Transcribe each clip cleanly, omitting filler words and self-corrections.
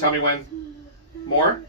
Tell me when. More?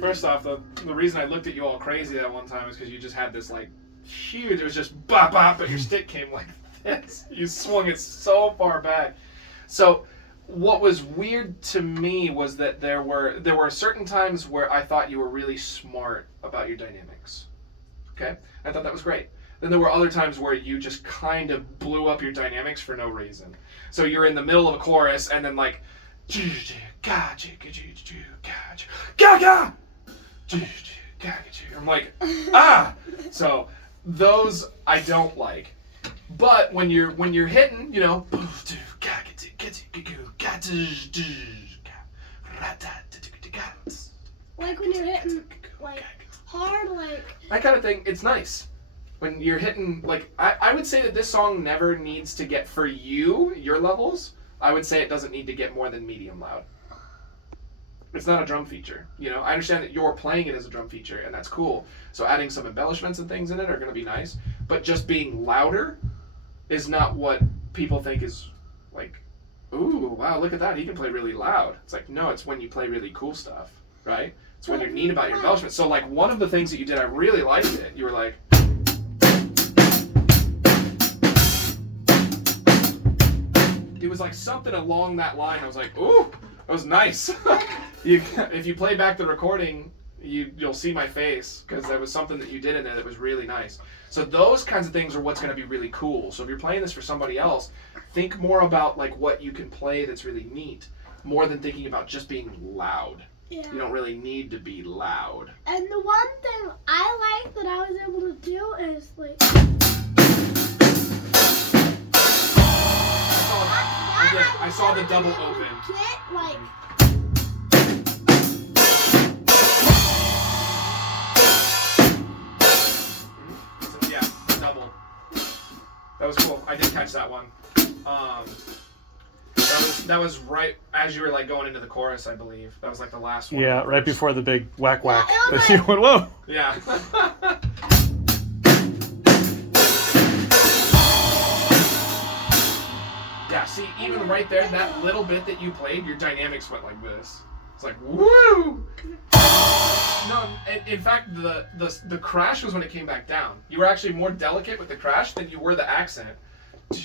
First off, the reason I looked at you all crazy that one time is because you just had this like huge. It was just bop bop, but your stick came like this. You swung it so far back. So what was weird to me was that there were certain times where I thought you were really smart about your dynamics. Okay, I thought that was great. Then there were other times where you just kind of blew up your dynamics for no reason. So you're in the middle of a chorus and then like, I'm like, ah! So those I don't like. But when you're hitting, you know, like when you're hitting like hard, like that kind of thing, it's nice. When you're hitting, like, I would say that this song never needs to get, for you, your levels, I would say it doesn't need to get more than medium loud. It's not a drum feature, you know. I understand that you're playing it as a drum feature, and that's cool. So adding some embellishments and things in it are going to be nice. But just being louder is not what people think is like, ooh, wow, look at that. He can play really loud. It's like, no, it's when you play really cool stuff, right? It's when you're neat about your embellishment. So, like, one of the things that you did, I really liked it. You were like, it was like something along that line. I was like, ooh, that was nice. If you play back the recording, you'll see my face, because there was something that you did in there that was really nice. So those kinds of things are what's going to be really cool. So if you're playing this for somebody else, think more about like what you can play that's really neat, more than thinking about just being loud. Yeah. You don't really need to be loud. And the one thing I like that I was able to do is like. I saw the double open. Get like. Yeah, the double. That was cool. I did catch that one. That was right as you were like going into the chorus, I believe. That was like the last one. Yeah, right before the big whack whack. Yeah, That you went, whoa. Yeah. Yeah, see, even right there, that little bit that you played, your dynamics went like this. It's like, woo! No, in fact, the crash was when it came back down. You were actually more delicate with the crash than you were the accent. I'm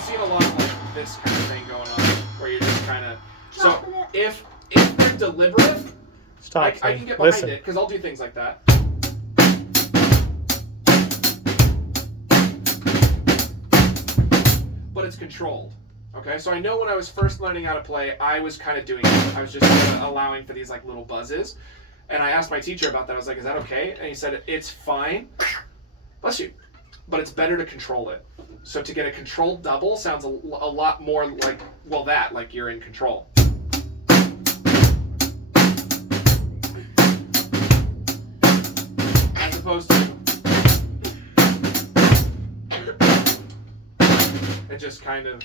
seeing a lot of like this kind of thing going on, where you're just kind of. So if they're deliberate, Stop. I can get behind Listen. it, because I'll do things like that. But it's controlled. Okay, so I know when I was first learning how to play, I was kind of doing it. I was just allowing for these like little buzzes. And I asked my teacher about that. I was like, is that okay? And he said, it's fine. Bless you. But it's better to control it. So to get a controlled double sounds a lot more like, well, like you're in control. As opposed to it just kind of,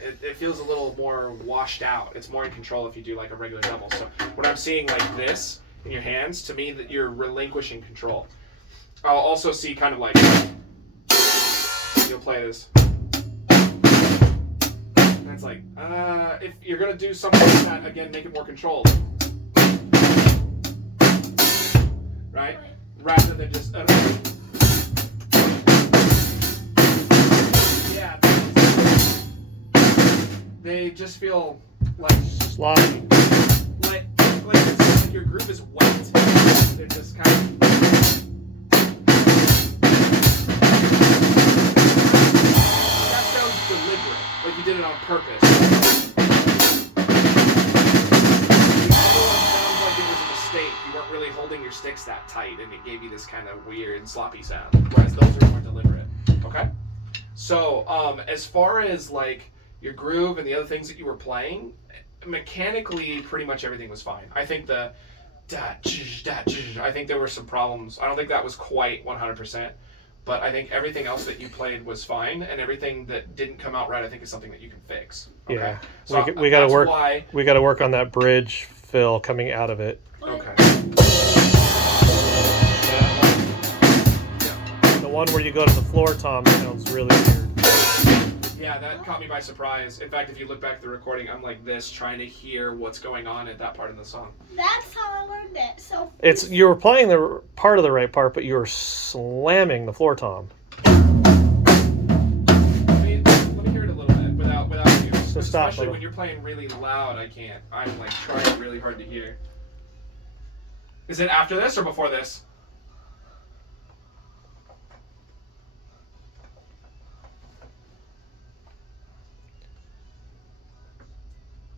it feels a little more washed out. It's more in control if you do like a regular double. So when I'm seeing like this in your hands, to me that you're relinquishing control. I'll also see kind of like, you'll play this. And it's like, if you're gonna do something like that, again, make it more controlled. Right? Rather than just, yeah. They just feel like Sloppy. like it's like your groove is wet. They're just kind of. That sounds deliberate, like you did it on purpose. The other one sounds like it was a mistake. You weren't really holding your sticks that tight, and it gave you this kind of weird sloppy sound. Whereas those are more deliberate. Okay. So as far as like your groove and the other things that you were playing, mechanically, pretty much everything was fine. I think I think there were some problems. I don't think that was quite 100%, but I think everything else that you played was fine, and everything that didn't come out right, I think is something that you can fix. Okay? Yeah. So we got to work. Why, We got to work on that bridge fill coming out of it. okay. The one where you go to the floor tom sounds really weird. Yeah, that caught me by surprise. In fact, if you look back at the recording, I'm like this, trying to hear what's going on at that part of the song. That's how I learned it. So You were playing the part of the right part, but you were slamming the floor tom. Let me hear it a little bit without you. So stop. Especially when you're playing really loud, I can't. I'm like trying really hard to hear. Is it after this or before this?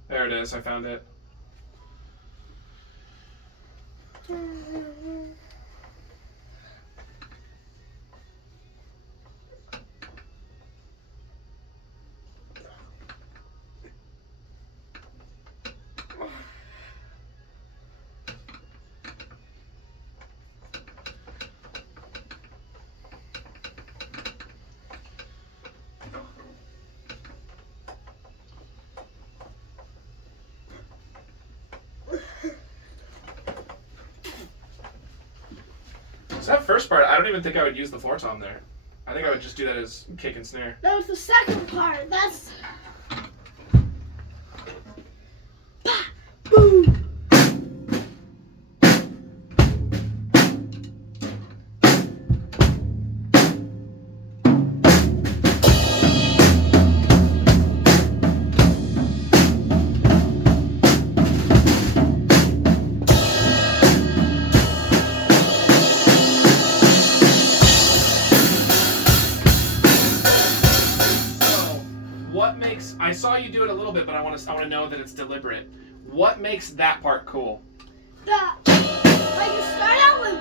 There it is. I found it. So that first part, I don't even think I would use the floor tom there. I think I would just do that as kick and snare. That was the second part. That's. Bah, boom. I saw you do it a little bit, but I want to know that it's deliberate. What makes that part cool? Like you start out with.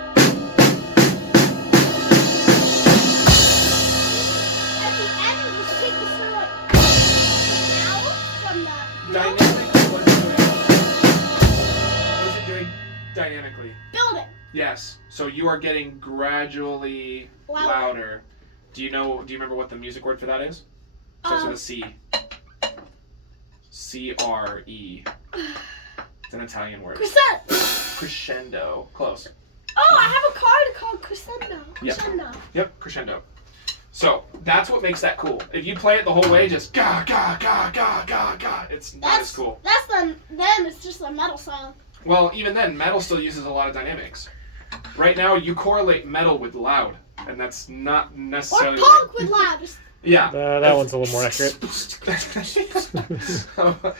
At the end, you just take the snare like out from the. Dynamically, what is it doing dynamically? Build it. Yes. So you are getting gradually louder. Do you remember what the music word for that is? Starts with a C. C-R-E. It's an Italian word. Crescendo. Close. Oh, I have a card called Crescendo. Yep, crescendo. So that's what makes that cool. If you play it the whole way, just ga ga ga ga ga ga, it's not as cool. Then it's just a metal song. Well, even then, metal still uses a lot of dynamics. Right now, you correlate metal with loud, and that's not necessarily. Or punk with loud. Yeah. That one's a little more accurate.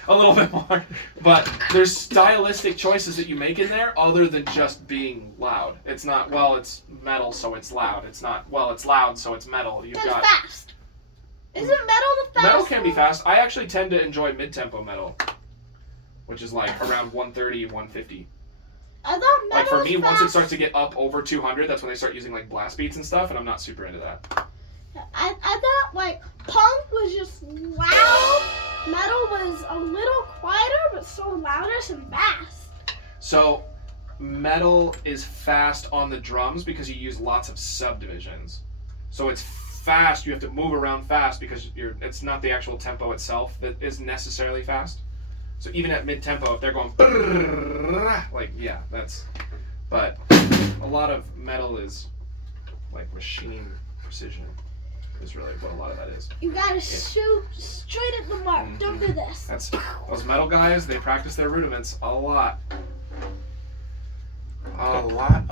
A little bit more. But there's stylistic choices that you make in there other than just being loud. It's not, well, it's metal, so it's loud. It's not, well, it's loud, so it's metal. It's fast. Isn't metal the fast? Metal can be fast. I actually tend to enjoy mid-tempo metal, which is like around 130, 150. I thought metal like for me, fast. once it starts to get up over 200, that's when they start using like blast beats and stuff, and I'm not super into that. I thought like punk was just loud, metal was a little quieter but so louder and fast. So metal is fast on the drums because you use lots of subdivisions. So it's fast, you have to move around fast because it's not the actual tempo itself that is necessarily fast. So even at mid-tempo, if they're going like, yeah, but a lot of metal is like machine precision. Is really what a lot of that is. You gotta shoot straight at the mark. Mm-hmm. Don't do this. That's those metal guys. They practice their rudiments a lot. A lot.